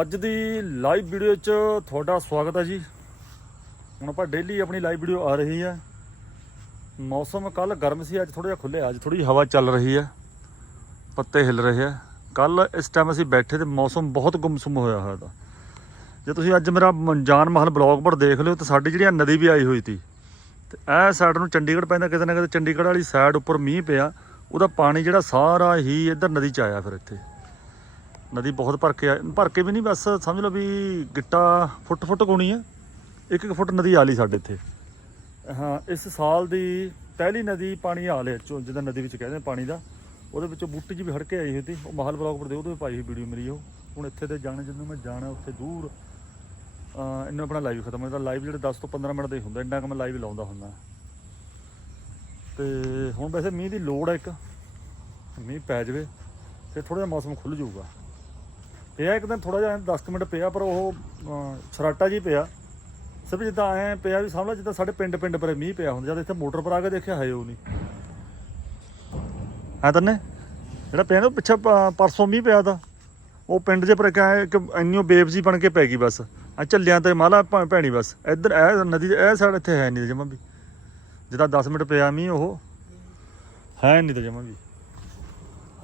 ਅੱਜ ਦੀ live video 'ਚ ਤੁਹਾਡਾ ਸਵਾਗਤ ਹੈ ਜੀ। ਹੁਣ ਆਪਾਂ ਡੇਲੀ ਆਪਣੀ ਲਾਈਵ ਵੀਡੀਓ ਆ ਰਹੀ ਹੈ। ਮੌਸਮ ਕੱਲ ਗਰਮ ਸੀ, ਅੱਜ ਥੋੜਾ ਜਿਹਾ ਖੁੱਲਿਆ ਅੱਜ ਥੋੜੀ ਹਵਾ ਚੱਲ ਰਹੀ ਹੈ। ਪੱਤੇ ਹਿਲ ਰਹੇ ਆ ਕੱਲ ਇਸ ਟਾਈਮ ਅਸੀਂ ਬੈਠੇ ਤੇ ਮੌਸਮ ਬਹੁਤ ਗੁੰਮਸੁੰਮ ਹੋਇਆ ਹੋਇਆ ਦਾ ਜੇ ਤੁਸੀਂ ਅੱਜ ਮੇਰਾ ਮ- ਜਾਨ ਮਹਲ ਬਲੌਗ ਪਰ ਦੇਖ ਲਿਓ ਤਾਂ ਸਾਡੀ ਜਿਹੜੀ ਆਹ ਨਦੀ ਵੀ ਆਈ ਹੋਈ ਸੀ ਤੇ ਇਹ ਸਾਈਡ ਨੂੰ ਚੰਡੀਗੜ੍ਹ ਪੈਂਦਾ ਕਿਤੇ ਨਾ ਕਿਤੇ ਚੰਡੀਗੜ੍ਹ ਵਾਲੀ ਸਾਈਡ ਉੱਪਰ ਮੀਂਹ ਪਿਆ, ਉਹਦਾ ਪਾਣੀ ਜਿਹੜਾ ਸਾਰਾ ਹੀ ਇੱਧਰ ਨਦੀ ਚ ਆਇਆ ਫਿਰ ਇੱਥੇ। ਨਦੀ ਬਹੁਤ ਭਰ ਕੇ ਆ- ਭਰ ਕੇ ਵੀ ਨਹੀਂ, ਬਸ ਸਮਝ ਲਓ ਵੀ ਗਿੱਟਾ ਫੁੱਟ ਫੁੱਟ ਕੋਣੀ ਹੈ ਇੱਕ ਇੱਕ ਫੁੱਟ ਨਦੀ ਆ ਲਈ ਸਾਡੇ ਇੱਥੇ। ਹਾਂ, ਇਸ ਸਾਲ ਦੀ ਪਹਿਲੀ ਨਦੀ ਪਾਣੀ ਆ ਲਿਆ ਚੋਂ ਜਿਹਦਾ ਨਦੀ ਵਿੱਚ ਕਹਿੰਦੇ ਆ ਪਾਣੀ ਦਾ। ਉਹਦੇ ਵਿੱਚੋਂ ਬੂਟੀ ਜੀ ਵੀ ਹੜ ਕੇ ਆਈ ਹੋਈ ਸੀ ਉਹ ਮਹਲ ਬਲੌਗ ਪਰ ਦੇ ਉਹਦੇ ਵੀ ਪਾਈ ਹੋਈ ਵੀਡੀਓ ਮੇਰੀ ਉਹ। ਹੁਣ ਇੱਥੇ ਤੇ ਜਾਣੇ ਜਿੰਨੂੰ ਮੈਂ ਜਾਣਾ ਉੱਥੇ ਦੂਰ। ਅਹ ਆਪਣਾ ਲਾਈਵ ਖਤਮ ਹੋ ਜਾਂਦਾ ਲਾਈਵ ਜਿਹੜੇ 10 ਤੋਂ 15 ਮਿੰਟ ਦੇ ਹੀ ਹੁੰਦਾ। ਇੰਨਾ ਕੁ ਮੈਂ ਲਾਈਵ ਲਾਉਂਦਾ ਹੁੰਦਾ। ਤੇ ਹੁਣ ਵੈਸੇ ਮੀਂਹ ਦੀ ਲੋੜ ਹੈ ਇੱਕ। ਮੀਂਹ ਪੈ ਜਾਵੇ ਫਿਰ ਥੋੜਾ ਜਿਹਾ ਮੌਸਮ ਖੁੱਲ ਜਾਊਗਾ। ਪਿਆ ਇੱਕ ਦਿਨ ਥੋੜਾ ਜਿਹਾ 10 ਮਿੰਟ ਪਿਆ ਪਰ ਉਹ ਅਹ, ਛਰਾਟਾ ਜੀ ਪਿਆ। ਸਿਰਫ ਜਿੱਦਾਂ ਐ ਪਿਆ ਵੀ ਸਮਝ ਜਿੱਦਾਂ ਸਾਡੇ ਪਿੰਡ ਪਿੰਡ ਪਰ ਮੀਂਹ ਪਿਆ ਹੁੰਦਾ ਜਦ ਇੱਥੇ ਮੋਟਰ ਪਰ ਆ ਕੇ ਦੇਖਿਆ ਹੈ ਉਹ ਨਹੀਂ। ਹੈ ਤੰਨੇ? ਜਿਹੜਾ ਪਿਆ ਨਾ ਪਿੱਛੇ ਪਰਸੋਂ ਮੀਂਹ ਪਿਆ ਤਾਂ। ਉਹ ਪਿੰਡ ਦੇ ਪਰ ਕਿਆ ਇੱਕ ਇੰਨੀ ਬੇਬ ਜੀ ਬਣ ਕੇ ਪੈ ਗਈ ਬਸ। ਆ ਝੱਲਿਆਂ ਤੇ ਮਾਲਾ ਭੈਣੀ ਬਸ। ਇੱਧਰ ਇਹ ਨਦੀ ਦੇ- ਇਹ ਸਾਈਡ ਇੱਥੇ ਹੈ ਨਹੀਂ ਜਮਾ ਵੀ। ਜਿੱਦਾਂ 10 ਮਿੰਟ ਪਿਆ ਮੀਂਹ ਉਹ ਹੈ ਨਹੀਂ ਤਾਂ ਜਮਾ ਵੀ।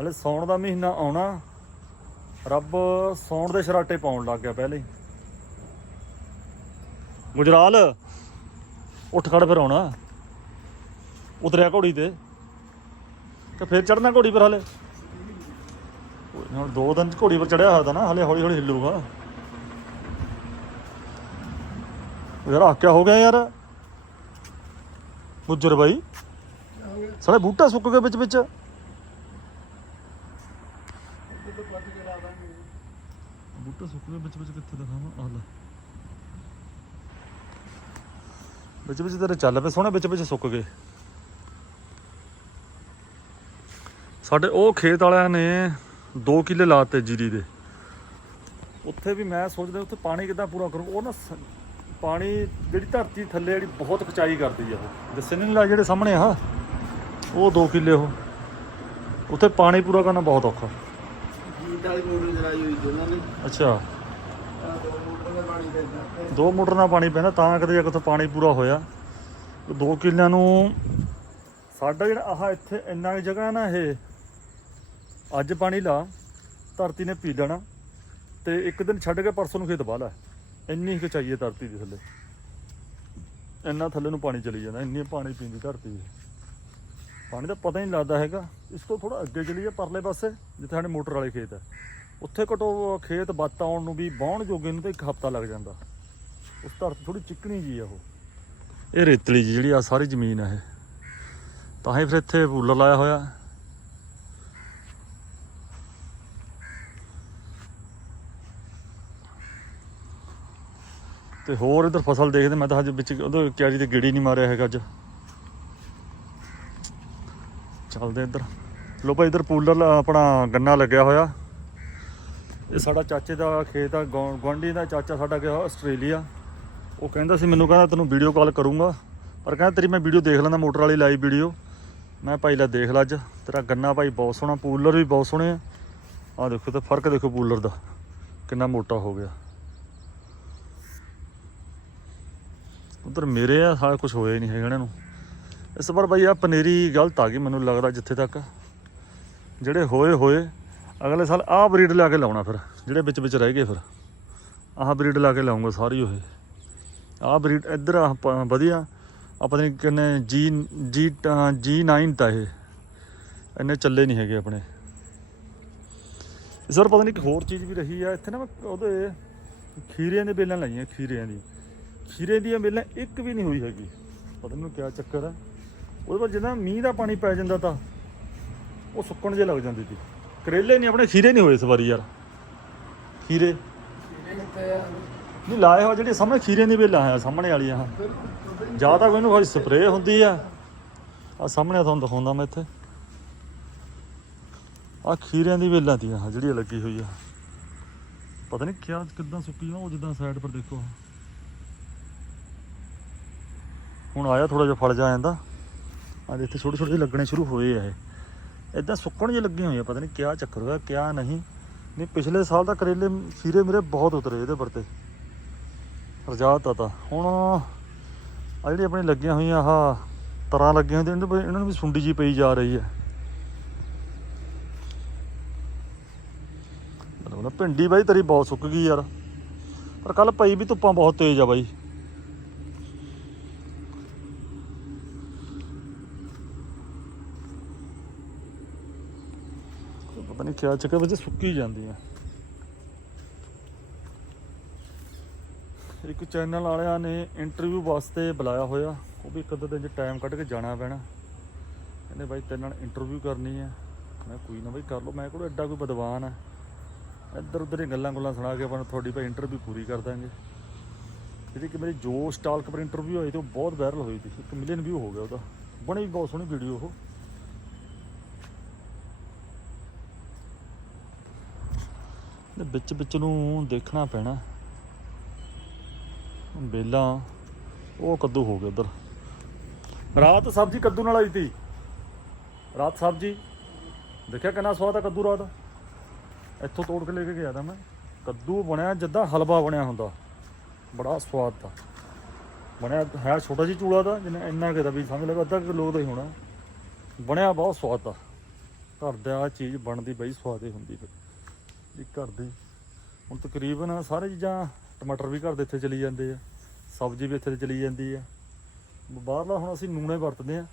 ਹਲੇ ਸੌਣ ਦਾ ਮਹੀਨਾ ਆਉਣਾ। ਰੱਬ ਸੌਣ ਦੇ ਸ਼ਰਾਟੇ ਪਾਉਣ ਲੱਗ ਗਿਆ ਪਹਿਲੇ ਹੀ। ਗੁਜਰਾਲ, ਉੱਠ ਖੜ ਫਿਰ ਆਉਣਾ ਉਤਰਿਆ ਘੋੜੀ ਤੇ। ਤੇ ਫਿਰ ਚੜਨਾ ਘੋੜੀ ਪਰ ਹਲੇ। ਹੁਣ ਦੋ ਦਿਨ ਘੋੜੀ ਪਰ ਚੜਿਆ ਹੋਇਆ ਤਾਂ ਨਾ, ਹਲੇ ਹੌਲੀ ਹੌਲੀ ਹਿੱਲੂਗਾ। ਯਾਰ ਆ ਕਿਆ ਹੋ ਗਿਆ ਯਾਰ। ਗੁੱਜਰ ਬਾਈ। ਸਾਲੇ ਬੂਟਾ ਸੁੱਕ ਗਿਆ ਵਿੱਚ ਵਿੱਚ। ਬੂਟਾ ਸੁੱਕ ਗਏ, ਵਿੱਚ ਵਿੱਚ ਕਿੱਥੇ ਦਿਖਾਵਾਂ? ਆ ਲੈ। ਵਿੱਚ ਵਿੱਚ ਤੇਰੇ ਚੱਲ ਪਏ, ਸੋਹਣੇ ਵਿੱਚ ਵਿੱਚ ਸੁੱਕ ਗਏ। ਸਾਡੇ ਉਹ ਖੇਤ ਵਾਲਿਆਂ ਨੇ 2 ਕਿੱਲੇ ਲਾਤੇ ਜੀਰੀ ਦੇ। ਉੱਥੇ ਵੀ ਮੈਂ ਸੋਚਦਾ ਉੱਥੇ ਪਾਣੀ ਕਿੱਦਾਂ ਪੂਰਾ ਕਰੂੰ। ਉਹ ਨਾ ਪਾਣੀ ਜਿਹੜੀ ਧਰਤੀ ਥੱਲੇ ਜਿਹੜੀ ਬਹੁਤ ਖਚਾਈ ਕਰਦੀ ਆ ਉਹ। ਦੱਸੇ ਨਹੀਂ ਲਾ ਜਿਹੜੇ ਸਾਹਮਣੇ ਆ। ਉਹ 2 ਕਿੱਲੇ ਉਹ। ਉੱਥੇ ਪਾਣੀ ਪੂਰਾ ਕਰਨਾ ਬਹੁਤ ਔਖਾ। ਜੀਤ ਵਾਲੀ ਮੋਟਰ ਚਲਾਈ ਹੋਈ ਸੀ ਉਹਨਾਂ ਨੇ। ਅੱਛਾ। ਆਹ ਦੋ ਮੋਟਰ ਦਾ ਪਾਣੀ ਪੈਂਦਾ। ਦੋ ਮੋਟਰ ਨਾਲ ਪਾਣੀ ਪੈਂਦਾ ਤਾਂ ਕਿਤੇ ਜਾ ਕੇ ਉੱਥੇ ਪਾਣੀ ਪੂਰਾ ਹੋਇਆ। ਦੋ ਕਿੱਲਿਆਂ ਨੂੰ ਸਾਡਾ ਜਿਹੜਾ ਆਹ ਇੱਥੇ ਇੰਨਾ ਕੁ ਜਗ੍ਹਾ ਨਾ ਇਹ ਅੱਜ ਪਾਣੀ ਲਾ ਧਰਤੀ ਨੇ ਪੀ ਲੈਣਾ ਤੇ ਇੱਕ ਦਿਨ ਛੱਡ ਕੇ ਪਰਸੋਂ ਨੂੰ ਖੇਤ ਬਾਹਲਾ ਇੰਨੀ ਕੁ ਚਾਹੀਏ ਧਰਤੀ ਦੇ ਥੱਲੇ। ਇੰਨਾ ਥੱਲੇ ਨੂੰ ਪਾਣੀ ਚਲੀ ਜਾਂਦਾ ਇੰਨੀ ਪਾਣੀ ਪੀਂਦੀ ਧਰਤੀ ਪਾਣੀ ਦਾ ਪਤਾ ਹੀ ਨਹੀਂ ਲੱਗਦਾ ਹੈਗਾ। ਇਸ ਤੋਂ ਥੋੜਾ ਅੱਗੇ ਚਲੀਏ ਪਰਲੇ ਪਾਸੇ, ਜਿੱਥੇ ਸਾਡੇ ਮੋਟਰ ਵਾਲੇ ਖੇਤ ਹੈ ਉੱਥੇ ਘਟੋ ਖੇਤ ਬੱਤ ਆਉਣ ਨੂੰ ਵੀ ਬਾਉਣ ਜੋਗੇ ਨੂੰ ਤਾਂ ਇੱਕ ਹਫ਼ਤਾ ਲੱਗ ਜਾਂਦਾ। ਉਸ ਧਰਤੀ ਥੋੜੀ ਚਿਕਣੀ ਜੀ ਆ ਉਹ। ਇਹ ਰੇਤਲੀ ਜੀ ਜਿਹੜੀ ਆ ਸਾਰੀ ਜ਼ਮੀਨ ਆ ਇਹ। ਤਾਂ ਹੀ ਫਿਰ ਇੱਥੇ ਬੂਲਰ ਲਾਇਆ ਹੋਇਆ। ਤੇ ਹੋਰ ਇਧਰ ਫਸਲ ਦੇਖਦੇ, ਮੈਂ ਤਾਂ ਅੱਜ ਵਿੱਚ ਉਹਦੇ ਕਿਆਰੀ ਤੇ ਗੇੜੀ ਨਹੀਂ ਮਾਰਿਆ ਹੈਗਾ ਅੱਜ। ਚੱਲਦੇ ਇੱਧਰ। ਲੋ ਭਾਈ ਇੱਧਰ ਪੂਲਰ ਆਪਣਾ ਗੰਨਾ ਲੱਗਿਆ ਹੋਇਆ। ਇਹ ਸਾਡਾ ਚਾਚੇ ਦਾ ਖੇਤ ਆ ਗੁਆ- ਗੁਆਂਢੀ ਦਾ ਚਾਚਾ ਸਾਡਾ ਗਿਆ ਆਸਟ੍ਰੇਲੀਆ। ਉਹ ਕਹਿੰਦਾ ਸੀ, ਮੈਨੂੰ ਕਹਿੰਦਾ ਤੈਨੂੰ ਵੀਡੀਓ ਕਾਲ ਕਰੂੰਗਾ। ਪਰ ਕਹਿੰਦਾ ਤੇਰੀ ਮੈਂ ਵੀਡੀਓ ਦੇਖ ਲੈਂਦਾ, ਮੋਟਰ ਵਾਲੀ ਲਾਈਵ ਵੀਡੀਓ ਮੈਂ ਭਾਈ ਲੈ ਦੇਖ ਲਾ ਅੱਜ। ਤੇਰਾ ਗੰਨਾ ਭਾਈ ਬਹੁਤ ਸੋਹਣਾ, ਪੂਲਰ ਵੀ ਬਹੁਤ ਸੋਹਣੇ ਆ। ਆ ਦੇਖੋ, ਤੇ ਫ਼ਰਕ ਦੇਖੋ ਪੂਲਰ ਦਾ, ਕਿੰਨਾ ਮੋਟਾ ਹੋ ਗਿਆ। ਉਧਰ ਮੇਰੇ ਆ, ਸਾਰਾ ਕੁਝ ਹੋਇਆ ਹੀ ਨਹੀਂ ਹੈਗਾ ਇਹਨਾਂ ਨੂੰ। ਇਸ ਵਾਰ ਬਾਈ ਆ ਪਨੀਰੀ ਗਲਤ ਆ ਗਈ ਮੈਨੂੰ ਲੱਗਦਾ ਜਿੱਥੇ ਤੱਕ। ਜਿਹੜੇ ਹੋਏ ਹੋਏ, ਅਗਲੇ ਸਾਲ ਆਹ ਬਰੀਡ ਲਾ ਕੇ ਲਾਉਣਾ ਫਿਰ, ਜਿਹੜੇ ਵਿੱਚ ਵਿੱਚ ਰਹਿ ਗਏ ਫਿਰ। ਆਹ ਬਰੀਡ ਲਾ ਕੇ ਲਾਉਂਗਾ ਸਾਰੀ ਉਹ। ਆਹ ਬਰੀਡ ਇੱਧਰ ਆ ਵਧੀਆ। ਆ ਪਤਾ ਨਹੀਂ ਕਿੰਨੇ ਜੀ ਜੀ ਜੀ 9 ਤਾਂ ਇਹ। ਇੰਨੇ ਚੱਲੇ ਨਹੀਂ ਹੈਗੇ ਆਪਣੇ। ਇਸ ਵਾਰ ਪਤਾ ਨਹੀਂ ਇੱਕ ਹੋਰ ਚੀਜ਼ ਵੀ ਰਹੀ ਆ, ਇੱਥੇ ਨਾ ਮੈਂ ਉਹਦੇ ਖੀਰਿਆਂ ਦੇ ਬੇਲਾਂ ਲਾਈਆਂ, ਖੀਰਿਆਂ ਦੀ। ਖੀਰੇ ਦੀਆਂ ਬੇਲਾਂ ਇੱਕ ਵੀ ਨਹੀਂ ਹੋਈ ਹੈਗੀ। ਪਤਾ ਨਹੀਂ ਕਿਆ ਚੱਕਰ ਆ। ਉਹਦੇ ਬਾਅਦ ਜਦੋਂ ਮੀਂਹ ਦਾ ਪਾਣੀ ਪੈ ਜਾਂਦਾ ਤਾਂ ਉਹ ਸੁੱਕਣ ਜੇ ਲੱਗ ਜਾਂਦੀ ਸੀ। ਕਰੇਲੇ ਨਹੀਂ, ਆਪਣੇ ਖੀਰੇ ਨਹੀਂ ਹੋਏ ਇਸ ਵਾਰੀ ਯਾਰ। ਖੀਰੇ। ਨਹੀਂ, ਲਾਏ ਹੋ ਜਿਹੜੇ ਸਾਹਮਣੇ ਖੀਰੇ ਦੀ ਵੇਲਾਂ ਹੈ ਸਾਹਮਣੇ ਵਾਲੀਆਂ। ਆ ਜਾਂ ਤਾਂ ਇਹਨੂੰ ਕੋਈ ਸਪਰੇਅ ਹੁੰਦੀ ਆ। ਆ ਸਾਹਮਣੇ ਤੁਹਾਨੂੰ ਦਿਖਾਉਂਦਾ ਮੈਂ ਇੱਥੇ। ਆ ਖੀਰਿਆਂ ਦੀ ਵੇਲਾਂ ਦੀਆਂ ਆਹ ਜਿਹੜੀ ਲੱਗੀ ਹੋਈ ਆ। ਪਤਾ ਨਹੀਂ ਕਿਆ, ਕਿੱਦਾਂ ਸੁੱਕੀ ਆ ਉਹ ਜਿੱਦਾਂ ਸਾਈਡ ਪਰ ਦੇਖੋ। ਹੁਣ ਆਇਆ ਥੋੜਾ ਜਿਹਾ ਫਲ ਜਾ ਜਾਂਦਾ ਆ ਇੱਥੇ ਛੋਟੇ ਛੋਟੇ ਜਿਹੇ ਲੱਗਣੇ ਸ਼ੁਰੂ ਹੋਏ ਆ ਇਹ। ਇਦਾਂ ਸੁੱਕਣ ਜਿਹੇ ਲੱਗੇ ਹੋਏ ਆ ਪਤਾ ਨਹੀਂ ਕਿਆ ਚੱਕਰ ਹੋਇਆ, ਕਿਆ ਨਹੀਂ। ਨਹੀਂ, ਪਿਛਲੇ ਸਾਲ ਤਾਂ ਕਰੇਲੇ ਸੀਰੇ ਮੇਰੇ ਬਹੁਤ ਉਤਰੇ ਇਹਦੇ ਪਰ ਤੇ ਰਜਾਤ ਆ ਤਾਂ। ਹੁਣ ਆ ਜਿਹੜੀ ਆਪਣੀ ਲੱਗੀਆਂ ਹੋਈਆਂ, ਆਹ ਤਰਾਂ ਲੱਗੀਆਂ ਹੋਈਆਂ, ਇਹਨਾਂ ਨੂੰ ਇਹਨਾਂ ਨੂੰ ਵੀ ਸੁੰਡੀ ਜੀ ਪਈ ਜਾ ਰਹੀ ਹੈ। ਮਤਲਬ ਨਾ ਭਿੰਡੀ ਬਾਈ ਤੇਰੀ ਬਹੁਤ ਸੁੱਕ ਗਈ ਯਾਰ। ਪਰ ਕੱਲ ਪਈ ਵੀ ਧੁੱਪਾਂ ਬਹੁਤ ਤੇਜ਼ ਆ ਬਾਈ। ਪਤਾ ਨਹੀਂ ਕਿਆ ਚੱਕਰ ਵਜੇ ਸੁੱਕੀ ਜਾਂਦੀ ਆ। ਇੱਕ ਚੈਨਲ ਵਾਲਿਆਂ ਨੇ ਇੰਟਰਵਿਊ ਵਾਸਤੇ ਬੁਲਾਇਆ ਹੋਇਆ। ਉਹ ਵੀ ਇੱਕ ਅੱਧੇ ਦਿਨ ਚ ਟਾਈਮ ਕੱਢ ਕੇ ਜਾਣਾ ਪੈਣਾ। ਕਹਿੰਦੇ ਬਾਈ ਤੇਰੇ ਨਾਲ ਇੰਟਰਵਿਊ ਕਰਨੀ ਆ। ਮੈਂ ਕੋਈ ਨਾ ਬਾਈ ਕਰ ਲਓ, ਮੈਂ ਕੋਲ ਐਡਾ ਕੋਈ ਬਦਵਾਨ ਆ। ਇੱਧਰ ਉੱਧਰ ਹੀ ਗੱਲਾਂ ਗੁੱਲਾਂ ਸੁਣਾ ਕੇ ਆਪਾਂ ਤੁਹਾਡੀ ਭਾਈ ਇੰਟਰਵਿਊ ਪੂਰੀ ਕਰ ਦਾਂਗੇ। ਜਿਹੜੀ ਕਿ ਮੇਰੀ ਜੋਸ਼ ਸਟਾਲਕ ਪਰ ਇੰਟਰਵਿਊ ਹੋਈ ਤੇ ਉਹ ਬਹੁਤ ਵਾਇਰਲ ਹੋਈ ਸੀ। ਇੱਕ ਮਿਲੀਅਨ ਵਿਊ ਹੋ ਗਿਆ ਉਹਦਾ। ਬਣੀ ਬਹੁਤ ਸੋਹਣੀ ਵੀਡੀਓ ਉਹ। ਵਿੱਚ ਵਿੱਚ ਨੂੰ ਦੇਖਣਾ ਪੈਣਾ। ਬੇਲਾ, ਉਹ ਕੱਦੂ ਹੋ ਗਿਆ ਉਧਰ। ਰਾਤ ਸਬਜ਼ੀ ਕੱਦੂ ਨਾਲ ਆਈ ਤੀ। ਰਾਤ ਸਬਜ਼ੀ ਦੇਖਿਆ ਕਿੰਨਾ ਸਵਾਦ ਆ ਕੱਦੂ ਰਾਤ? ਇੱਥੋਂ ਤੋੜ ਕੇ ਲੈ ਕੇ ਗਿਆ ਤਾਂ ਮੈਂ। ਕੱਦੂ ਬਣਿਆ ਜਿੱਦਾਂ ਹਲਵਾ ਬਣਿਆ ਹੁੰਦਾ। ਬੜਾ ਸਵਾਦ ਤਾਂ। ਬਣਿਆ ਹੈ ਛੋਟਾ ਜਿਹਾ ਚੂੜਾ ਦਾ ਜਿੰਨਾ ਇੰਨਾ ਕੁ ਦਾ ਵੀ ਸਮਝ ਲਓ, ਅੱਧਾ ਕਿਲੋ ਦਾ ਹੀ ਹੋਣਾ। ਬਣਿਆ ਬਹੁਤ ਸਵਾਦ ਤਾਂ। ਘਰ ਦਾ ਆਹ ਚੀਜ਼ ਬਣਦੀ ਬਈ ਸਵਾਦ ਹੀ ਹੁੰਦੀ ਫਿਰ। ਜੀ ਘਰ ਦੀ। ਹੁਣ ਤਕਰੀਬਨ ਸਾਰੇ ਚੀਜ਼ਾਂ ਟਮਾਟਰ ਵੀ ਘਰ ਦੇ ਇੱਥੇ ਚਲੀ ਜਾਂਦੇ ਆ, ਸਬਜ਼ੀ ਵੀ ਇੱਥੇ ਤੇ ਚਲੀ ਜਾਂਦੀ ਆ। ਬਾਹਰਲਾ ਹੁਣ ਅਸੀਂ ਨੂਣੇ ਵਰਤਦੇ ਆ।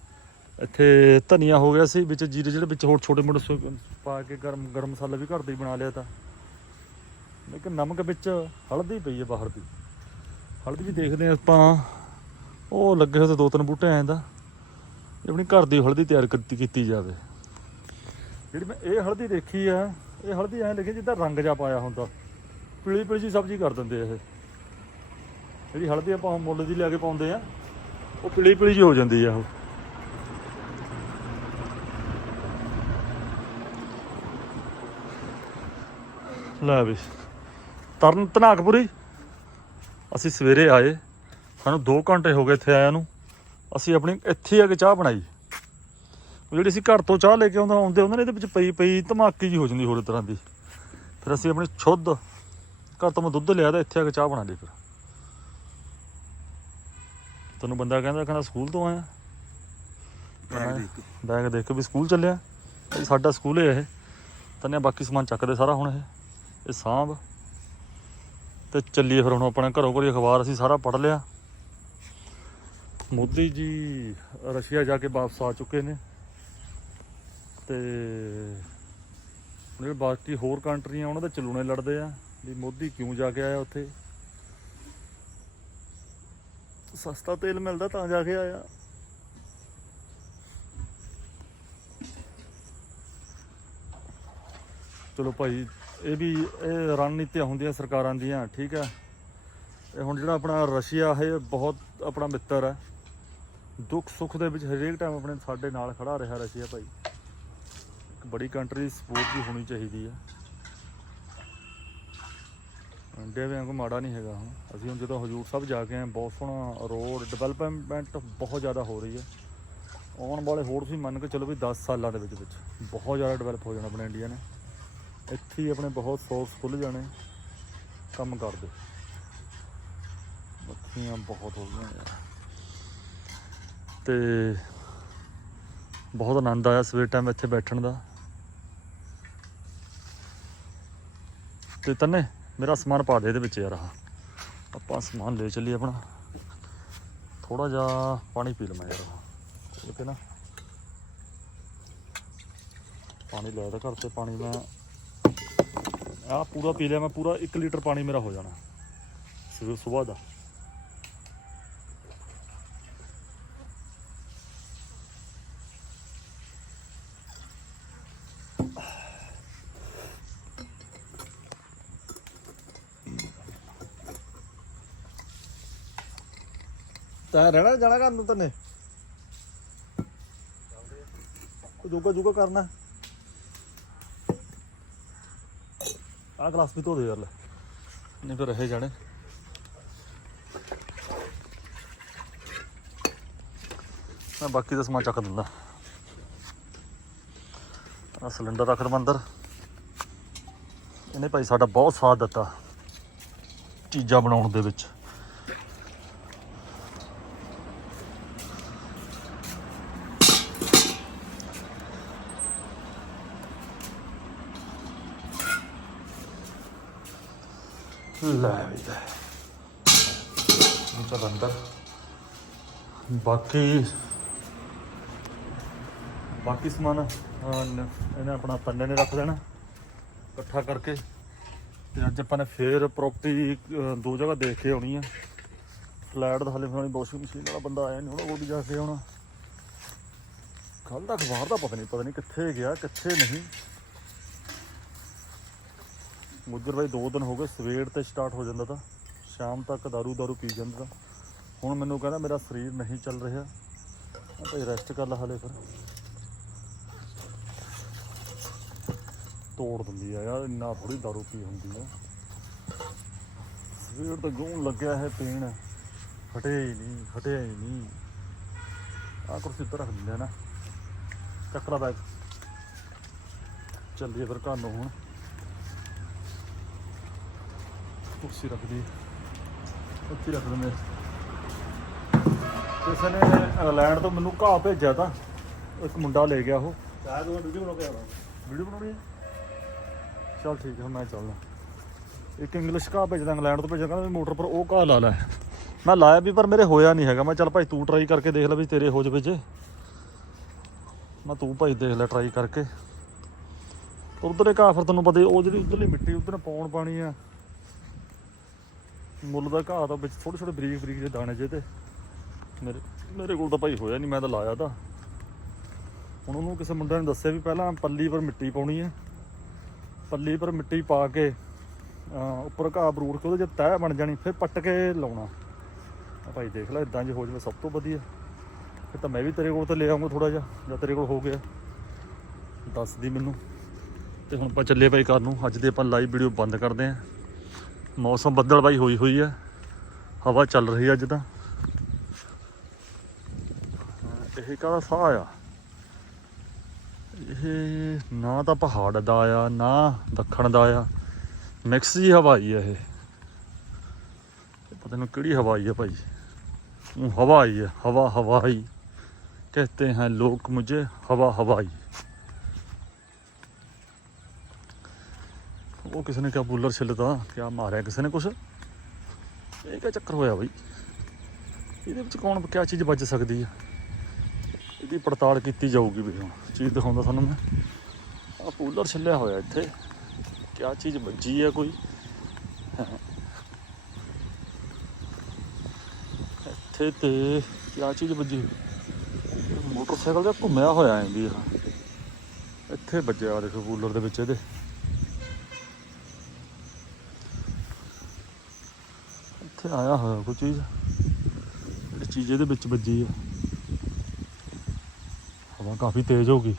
ਇੱਥੇ ਧਨੀਆ ਹੋ ਗਿਆ ਸੀ, ਵਿੱਚ ਜੀਰੇ ਜਿਹੜੇ ਵਿੱਚ ਹੋਰ ਛੋਟੇ ਮੋਟੇ ਪਾ ਕੇ ਗਰਮ ਗਰਮ ਮਸਾਲਾ ਵੀ ਘਰ ਦਾ ਹੀ ਬਣਾ ਲਿਆ ਤਾਂ। ਇੱਕ ਨਮਕ ਵਿੱਚ ਹਲਦੀ ਪਈ ਹੈ ਬਾਹਰ ਦੀ। ਹਲਦੀ ਵੀ ਦੇਖਦੇ ਆ ਆਪਾਂ। ਉਹ ਲੱਗੇ ਹੋਏ ਤੇ ਦੋ ਤਿੰਨ ਬੂਟੇ ਆਏ ਦਾ ਆਪਣੀ ਘਰ ਦੀ ਹਲਦੀ ਤਿਆਰ ਕੀਤੀ ਜਾਵੇ। ਜਿਹੜੀ ਮੈਂ ਇਹ ਹਲਦੀ ਦੇਖੀ ਆ ਇਹ ਹਲਦੀ ਐਂ ਲਿਖੀ ਜਿੱਦਾਂ ਰੰਗ ਜਾ ਪਾਇਆ ਹੁੰਦਾ। ਪੀਲੀ ਪੀਲੀ ਜੀ ਸਬਜ਼ੀ ਕਰ ਦਿੰਦੇ ਇਹ। ਜਿਹੜੀ ਹਲਦੀ ਆਪਾਂ ਮੁੱਲ ਦੀ ਲੈ ਕੇ ਪਾਉਂਦੇ ਆ, ਉਹ ਪੀਲੀ ਪੀਲੀ ਜੀ ਹੋ ਜਾਂਦੀ ਆ ਉਹ। ਲੈ ਵੀ, ਤਰਨ ਤਨਾਕਪੁਰੀ। ਅਸੀਂ ਸਵੇਰੇ ਆਏ, ਸਾਨੂੰ 2 ਘੰਟੇ ਹੋ ਗਏ ਇੱਥੇ ਆਇਆ ਨੂੰ। ਅਸੀਂ ਆਪਣੀ ਇੱਥੇ ਆ ਕੇ ਚਾਹ ਬਣਾਈ। ਜਿਹੜੀ ਅਸੀਂ ਘਰ ਤੋਂ ਚਾਹ ਲੈ ਕੇ ਆਉਂਦਾ, ਆਉਂਦੇ ਉਹਨਾਂ ਨੇ, ਇਹਦੇ ਵਿੱਚ ਪਈ ਪਈ ਧਮਾਕੀ ਜੀ ਹੋ ਜਾਂਦੀ ਹੋਰ ਤਰ੍ਹਾਂ ਦੀ। ਫਿਰ ਅਸੀਂ ਆਪਣੀ ਸ਼ੁੱਧ ਘਰ ਤੋਂ ਮੈਂ ਦੁੱਧ ਲਿਆ ਤਾਂ ਇੱਥੇ ਆ ਕੇ ਚਾਹ ਬਣਾ ਲਈ ਫਿਰ। ਤੈਨੂੰ ਬੰਦਾ ਕਹਿੰਦਾ ਕਹਿੰਦਾ ਸਕੂਲ ਤੋਂ ਆਇਆ। ਬੈਗ ਦੇਖ ਕੇ। ਵੀ ਸਕੂਲ ਚੱਲਿਆ। ਸਾਡਾ ਸਕੂਲ ਹੈ ਇਹ। ਤੰਨੇ ਬਾਕੀ ਸਮਾਨ ਚੱਕਦੇ ਸਾਰਾ ਹੁਣ ਇਹ। ਇਹ ਸਾਂਭ। ਤੇ ਚੱਲੀਏ ਫਿਰ ਹੁਣ ਆਪਣੇ ਘਰੋਂ ਘਰੀ ਅਖਬਾਰ ਅਸੀਂ ਸਾਰਾ ਪੜ੍ਹ ਲਿਆ। ਮੋਦੀ ਜੀ, ਰਸ਼ੀਆ ਜਾ ਕੇ ਵਾਪਸ ਆ ਚੁੱਕੇ ਨੇ। ਤੇ ਜਿਹੜੇ ਬਾਕੀ ਹੋਰ ਕੰਟਰੀਆਂ, ਉਹਨਾਂ ਦੇ ਚਲੂਣੇ ਲੜਦੇ ਆ ਵੀ ਮੋਦੀ ਕਿਉਂ ਜਾ ਕੇ ਆਇਆ ਉੱਥੇ? ਸਸਤਾ ਤੇਲ ਮਿਲਦਾ ਤਾਂ ਜਾ ਕੇ ਆਇਆ। ਚਲੋ ਭਾਈ, ਇਹ ਵੀ ਇਹ ਰਣਨੀਤੀਆਂ ਹੁੰਦੀਆਂ ਸਰਕਾਰਾਂ ਦੀਆਂ, ਠੀਕ ਹੈ ਇਹ ਹੁਣ ਜਿਹੜਾ ਆਪਣਾ ਰਸ਼ੀਆ ਹੈ ਇਹ ਬਹੁਤ ਆਪਣਾ ਮਿੱਤਰ ਹੈ ਦੁੱਖ ਸੁੱਖ ਦੇ ਵਿੱਚ ਹਰੇਕ ਟਾਈਮ ਆਪਣੇ ਸਾਡੇ ਨਾਲ ਖੜਾ ਰਿਹਾ ਰਸ਼ੀਆ ਭਾਈ। ਇੱਕ ਬੜੀ ਕੰਟਰੀ ਦੀ ਸਪੋਰਟ ਵੀ ਹੋਣੀ ਚਾਹੀਦੀ ਆ। ਇੰਡੀਆ ਵੀ ਕੋਈ ਮਾੜਾ ਨਹੀਂ ਹੈਗਾ ਹੁਣ। ਅਸੀਂ ਹੁਣ ਜਦੋਂ ਹਜੂਰ ਸਾਹਿਬ ਜਾ ਕੇ ਆਏ, ਬਹੁਤ ਸੋਹਣਾ ਰੋਡ ਡਿਵੈਲਪਮੈਂਟ ਬਹੁਤ ਜ਼ਿਆਦਾ ਹੋ ਰਹੀ ਹੈ ਆਉਣ ਵਾਲੇ ਹੋਰ ਤੁਸੀਂ ਮੰਨ ਕੇ ਚਲੋ ਵੀ 10 ਸਾਲਾਂ ਦੇ ਵਿੱਚ ਵਿੱਚ ਬਹੁਤ ਜ਼ਿਆਦਾ ਡਿਵੈਲਪ ਹੋ ਜਾਣਾ ਆਪਣੇ ਇੰਡੀਆ ਨੇ। ਇੱਥੇ ਹੀ ਆਪਣੇ ਬਹੁਤ ਸੋਰਸ ਖੁੱਲ ਜਾਣੇ, ਕੰਮ ਕਰਦੇ। ਮੱਖੀਆਂ ਬਹੁਤ ਹੋ ਗਈਆਂ ਯਾਰ। ਤੇ ਬਹੁਤ ਆਨੰਦ ਆਇਆ ਸਵੇਰ ਟਾਈਮ ਇੱਥੇ ਬੈਠਣ ਦਾ। ਤੇ ਤੰਨੇ, ਮੇਰਾ ਸਮਾਨ ਪਾ ਦੇ ਇਹਦੇ ਵਿੱਚ ਯਾਰ ਆਹ। ਆਪਾਂ ਸਮਾਨ ਲੈ ਚੱਲੀਏ ਆਪਣਾ। ਥੋੜਾ ਜਿਹਾ ਪਾਣੀ ਪੀ ਲਵਾਂ ਯਾਰ ਆਹ। ਉਹ ਨਾ ਪਾਣੀ ਲੈ ਦਾ ਘਰ ਤੇ ਪਾਣੀ ਮੈਂ ਆ ਪੂਰਾ ਪੀ ਲਿਆ, ਮੈਂ ਪੂਰਾ 1 ਲੀਟਰ ਪਾਣੀ ਮੇਰਾ ਹੋ ਜਾਣਾ। ਸਵੇਰ ਸਵੇਰ ਦਾ। ਤਾਂ ਰਹਿਣਾ ਜਾਣਾ ਘਰ ਨੂੰ ਤਨੇ। ਜੋਗਾ ਜੋਗਾ ਕਰਨਾ। ਆ ਗਲਾਸ ਵੀ ਧੋ ਦੇ ਯਾਰ ਲੈ। ਨਹੀਂ ਫਿਰ ਰਹੇ ਜਾਣੇ। ਮੈਂ ਬਾਕੀ ਦਾ ਸਮਾਨ ਚੱਕ ਦਿੰਦਾ। ਆ ਸਿਲੰਡਰ ਰੱਖ ਦਮ ਅੰਦਰ। ਇਹਨੇ ਭਾਈ ਸਾਡਾ ਬਹੁਤ ਸਾਥ ਦਿੱਤਾ। ਚੀਜ਼ਾਂ ਬਣਾਉਣ ਦੇ ਵਿੱਚ। ਲੈ ਵੀ ਲੈ ਚੱਲ ਅੰਦਰ। ਬਾਕੀ ਬਾਕੀ ਸਮਾਨ ਅਹ, ਨ- ਇਹਨੇ ਆਪਣਾ ਪੰਨੇ ਨੇ ਰੱਖ ਦੇਣਾ ਇਕੱਠਾ ਕਰਕੇ। ਤੇ ਅੱਜ ਆਪਾਂ ਨੇ ਫੇਰ ਪ੍ਰੋਪਰਟੀ ਦੋ ਜਗ੍ਹਾ ਦੇਖ ਕੇ ਆਉਣੀ ਆ। ਫਲੈਟ ਦਾ ਹਲੇ ਫਲਾਣੀ ਵਾਸ਼ਿੰਗ ਮਸ਼ੀਨ ਵਾਲਾ ਬੰਦਾ ਆਇਆ ਨਹੀਂ ਹੁਣ ਉਹ ਵੀ ਜਾ ਕੇ ਆਉਣਾ। ਕੱਲ ਦਾ ਅਖਬਾਰ ਦਾ ਪਤਾ ਨਹੀਂ ਪਤਾ ਨਹੀਂ ਕਿੱਥੇ ਗਿਆ ਕਿੱਥੇ ਨਹੀਂ। ਮੁੱਜਰ ਬਾਈ ਦੋ ਦਿਨ ਹੋ ਗਏ, ਸਵੇਰ ਤੇ ਸਟਾਰਟ ਹੋ ਜਾਂਦਾ ਤਾਂ, ਸ਼ਾਮ ਤੱਕ ਦਾਰੂ ਦਾਰੂ ਪੀ ਜਾਂਦਾ ਤਾ। ਹੁਣ ਮੈਨੂੰ ਕਹਿੰਦਾ ਮੇਰਾ ਸਰੀਰ ਨਹੀਂ ਚੱਲ ਰਿਹਾ। ਭਾਈ ਰੈਸਟ ਕਰ ਲਾ ਹਲੇ ਫਿਰ। ਤੋੜ ਦਿੰਦੀ ਆ ਯਾਰ, ਇੰਨਾ ਥੋੜੀ ਦਾਰੂ ਪੀ ਹੁੰਦੀ ਆ। ਸਵੇਰ ਤੋਂ ਗੂੰ ਲੱਗਿਆ ਹੈ ਪੀਣ, ਹਟਿਆ ਹੀ ਨਹੀਂ, ਹਟਿਆ ਹੀ ਨਹੀਂ। ਆ ਕੁਰਸੀ ਉੱਤੇ ਰੱਖ ਦਿੰਦੇ ਨਾ। ਚੱਕਰਾ ਬੈਗ ਚੱਲੀਏ ਫਿਰ ਘਰ ਨੂੰ ਹੁਣ। ਕੁਰਸੀ ਰੱਖ ਦੀ ਉੱਥੇ ਰੱਖ ਦਿੰਦੇ ਕਿਸੇ ਨੇ ਇੰਗਲੈਂਡ ਤੋਂ ਮੈਨੂੰ ਘਾਹ ਭੇਜਿਆ ਤਾਂ ਇੱਕ ਮੁੰਡਾ ਲੈ ਗਿਆ ਉਹ। ਚਾਹ ਦੋ ਵੀਡੀਓ ਬਣਾ ਕੇ ਆਵਾ ਵੀਡੀਓ ਬਣਾਉਣੀ ਹੈ? ਚਲ ਠੀਕ ਹੈ ਮੈਂ ਚੱਲਦਾ। ਇੱਕ ਇੰਗਲਿਸ਼ ਘਾਹ ਭੇਜਦਾ ਇੰਗਲੈਂਡ ਤੋਂ ਭੇਜਦਾ ਕਹਿੰਦਾ ਵੀ ਮੋਟਰ ਪਰ ਉਹ ਘਾਹ ਲਾ ਲੈ। ਮੈਂ ਲਾਇਆ ਵੀ ਪਰ ਮੇਰੇ ਹੋਇਆ ਨਹੀਂ ਹੈਗਾ। ਮੈਂ ਚੱਲ ਭਾਈ ਤੂੰ ਟਰਾਈ ਕਰਕੇ ਦੇਖ ਲੈ ਵੀ ਤੇਰੇ ਹੋ ਜਾਵੇ ਜੇ। ਮੈਂ ਤੂੰ ਭਾਈ ਦੇਖ ਲੈ ਟਰਾਈ ਕਰਕੇ। ਉਧਰੇ ਘਾਹ ਫਿਰ ਤੈਨੂੰ ਪਤਾ ਉਹ ਜਿਹੜੀ ਉਧਰਲੀ ਮਿੱਟੀ ਉਧਰ ਪਾਉਣ ਪਾਣੀ ਆ। ਮੁੱਲ ਦਾ ਘਾਹ ਤਾਂ ਵਿੱਚ ਥੋੜੇ ਥੋੜੇ ਬਰੀਕ ਬਰੀਕ ਜਿਹੇ ਦਾਣੇ ਜੇ ਤੇ ਮੇਰੇ ਮੇਰੇ ਕੋਲ ਤਾਂ ਭਾਈ ਹੋਇਆ ਨਹੀਂ, ਮੈਂ ਤਾਂ ਲਾਇਆ ਤਾਂ। ਹੁਣ ਉਹਨੂੰ ਕਿਸੇ ਮੁੰਡੇ ਨੇ ਦੱਸਿਆ ਵੀ ਪਹਿਲਾਂ ਪੱਲੀ ਪਰ ਮਿੱਟੀ ਪਾਉਣੀ ਹੈ। ਪੱਲੀ ਪਰ ਮਿੱਟੀ ਪਾ ਕੇ ਉੱਪਰ ਘਾਹ ਬਰੂੜ ਕੇ ਉਹਦੇ ਜੇ ਤਹਿ ਬਣ ਜਾਣੀ, ਫਿਰ ਪੱਟ ਕੇ ਲਾਉਣਾ। ਆ ਭਾਈ ਦੇਖ ਲੈ ਇਦਾਂ ਜੇ ਹੋ ਜਾਵੇ ਸਭ ਤੋਂ ਵਧੀਆ। ਫਿਰ ਤਾਂ ਮੈਂ ਵੀ ਤੇਰੇ ਕੋਲ ਤਾਂ ਲੈ ਆਉਂਗਾ ਥੋੜਾ ਜਿਹਾ, ਜਾਂ ਤੇਰੇ ਕੋਲ ਹੋ ਗਿਆ। ਦੱਸ ਦੀ ਮੈਨੂੰ। ਤੇ ਹੁਣ ਆਪਾਂ ਚੱਲੇ ਭਾਈ ਘਰ ਨੂੰ। ਅੱਜ ਦੇ ਆਪਾਂ ਲਾਈਵ ਵੀਡੀਓ ਬੰਦ ਕਰਦੇ ਆਂ ਮੌਸਮ ਬੱਦਲਬਾਈ ਹੋਈ ਹੋਈ ਹੈ ਹਵਾ ਚੱਲ ਰਹੀ ਅੱਜ ਤਾਂ। ਇਹ ਕਾਹਦਾ ਸਾਹ ਆ? ਇਹ ਨਾ ਤਾਂ ਪਹਾੜ ਦਾ ਆਇਆ ਨਾ ਦੱਖਣ ਦਾ ਆਇਆ ਮਿਕਸ ਜੀ ਹਵਾ ਹਵਾਈ ਆ ਇਹ। ਪਤਾ ਨਹੀਂ ਕਿਹੜੀ ਹਵਾਈ ਆ ਭਾਈ। ਉਹ ਆਈ ਆ, ਹਵਾ ਹਵਾਈ ਕਹਤੇ ਹਨ ਲੋਕ ਮੁਝੇ, ਹਵਾ ਹਵਾਈ ਉਹ ਕਿਸੇ ਨੇ ਕਿਆ ਬੂਲਰ ਛਿੱਲਦਾ ਕਿਆ ਮਾਰਿਆ ਕਿਸੇ ਨੇ ਕੁਛ। ਇਹ ਕਿਆ ਚੱਕਰ ਹੋਇਆ ਬਈ? ਇਹਦੇ ਵਿੱਚ ਕੌਣ, ਕਿਆ ਚੀਜ਼ ਵੱਜ ਸਕਦੀ ਆ? ਇਹਦੀ ਪੜਤਾਲ ਕੀਤੀ ਜਾਊਗੀ ਵੀ ਹੁਣ। ਚੀਜ਼ ਦਿਖਾਉਂਦਾ ਤੁਹਾਨੂੰ ਮੈਂ। ਆ ਕੂਲਰ ਛੱਲਿਆ ਹੋਇਆ ਇੱਥੇ। ਕਿਆ ਚੀਜ਼ ਵੱਜੀ ਆ ਕੋਈ? ਇੱਥੇ ਤੇ ਕਿਆ ਚੀਜ਼ ਵੱਜੀ? ਮੋਟਰਸਾਈਕਲ ਜਿਹਾ ਘੁੰਮਿਆ ਹੋਇਆ ਐਂ ਵੀ ਆ ਇੱਥੇ ਵੱਜਿਆ ਦੇਖੋ ਪੂਲਰ ਦੇ ਵਿੱਚ ਇਹਦੇ। ਇੱਥੇ ਆਇਆ ਹੋਇਆ ਕੋਈ ਚੀਜ਼। ਜਿਹੜੀ ਚੀਜ਼ ਇਹਦੇ ਵਿੱਚ ਵੱਜੀ ਆ। ਹਵਾ ਕਾਫੀ ਤੇਜ਼ ਹੋ ਗਈ।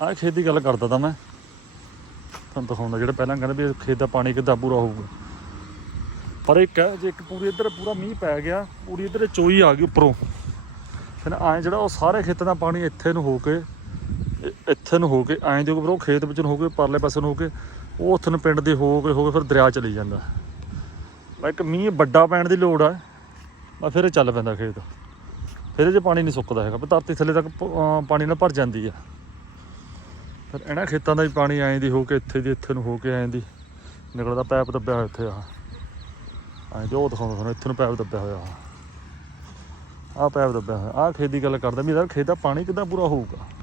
ਆਹ ਖੇਤ ਦੀ ਗੱਲ ਕਰਦਾ ਤਾਂ ਮੈਂ। ਤੁਹਾਨੂੰ ਦਿਖਾਉਂਦਾ ਜਿਹੜਾ ਪਹਿਲਾਂ ਕਹਿੰਦਾ ਵੀ ਖੇਤ ਦਾ ਪਾਣੀ ਕਿੱਦਾਂ ਪੂਰਾ ਹੋਊਗਾ। ਪਰ ਇੱਕ ਹੈ, ਜੇ ਇੱਕ ਪੂਰੀ ਇੱਧਰ ਪੂਰਾ ਮੀਂਹ ਪੈ ਗਿਆ, ਪੂਰੀ ਇੱਧਰ ਚੋਈ ਆ ਗਈ ਉੱਪਰੋਂ। ਫਿਰ ਐਂ ਜਿਹੜਾ ਉਹ ਸਾਰੇ ਖੇਤਾਂ ਦਾ ਪਾਣੀ ਇੱਥੇ ਨੂੰ ਹੋ ਕੇ ਇੱਥੇ ਨੂੰ ਹੋ ਕੇ, ਐਂ ਜੋ ਉਹ ਖੇਤ ਵਿੱਚ ਨੂੰ ਹੋ ਕੇ, ਪਰਲੇ ਪਾਸੇ ਨੂੰ ਹੋ ਕੇ, ਉਹ ਉੱਥੇ ਨੂੰ ਪਿੰਡ ਦੇ ਹੋ ਕੇ ਹੋ ਕੇ ਫਿਰ ਦਰਿਆ ਚਲੀ ਜਾਂਦਾ। ਮੈਂ ਇੱਕ ਮੀਂਹ ਵੱਡਾ ਪੈਣ ਦੀ ਲੋੜ ਆ। ਮੈਂ ਫਿਰ ਚੱਲ ਪੈਂਦਾ ਖੇਤ। ਫਿਰ ਇਹ 'ਚ ਪਾਣੀ ਨਹੀਂ ਸੁੱਕਦਾ ਹੈਗਾ। ਪਰ ਧਰਤੀ ਥੱਲੇ ਤੱਕ ਪਾਣੀ ਨਾਲ ਭਰ ਜਾਂਦੀ ਆ। ਫਿਰ ਇਹਨਾਂ ਖੇਤਾਂ ਦਾ ਵੀ ਪਾਣੀ ਐਂ ਦੀ ਹੋ ਕੇ, ਇੱਥੇ ਦੀ, ਇੱਥੇ ਨੂੰ ਹੋ ਕੇ ਐਂ ਦੀ। ਨਿਕਲਦਾ ਪੈਪ ਦੱਬਿਆ ਹੋਇਆ ਇੱਥੇ ਆ। ਐਂ ਜੋ ਦਿਖਾਉਂਦਾ ਤੁਹਾਨੂੰ, ਇੱਥੇ ਨੂੰ ਪੈਪ ਦੱਬਿਆ ਹੋਇਆ ਆ। ਆਹ ਪੈਪ ਦੱਬਿਆ ਹੋਇਆ। ਆਹ ਖੇਤ ਦੀ ਗੱਲ ਕਰਦਾ। ਵੀ ਇਹਦਾ ਖੇਤ ਦਾ ਪਾਣੀ ਕਿੱਦਾਂ ਪੂਰਾ ਹੋਊਗਾ?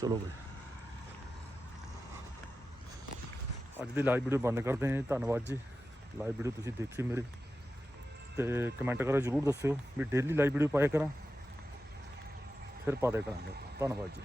ਚਲੋ ਬਈ। ਅੱਜ ਦੀ ਲਾਈਵ ਵੀਡੀਓ ਬੰਦ ਕਰਦੇ ਹਾਂ ਧੰਨਵਾਦ ਜੀ। ਲਾਈਵ ਵੀਡੀਓ ਤੁਸੀਂ ਦੇਖੀ ਮੇਰੀ। ਤੇ ਕਮੈਂਟ ਕਰੋ ਜਰੂਰ ਦੱਸਿਓ ਵੀ ਡੇਲੀ ਲਾਈਵ ਵੀਡੀਓ ਪਾਇਆ ਕਰਾਂ। ਫਿਰ ਪਾ ਦੇ ਕਰਾਂਗੇ ਧੰਨਵਾਦ ਜੀ।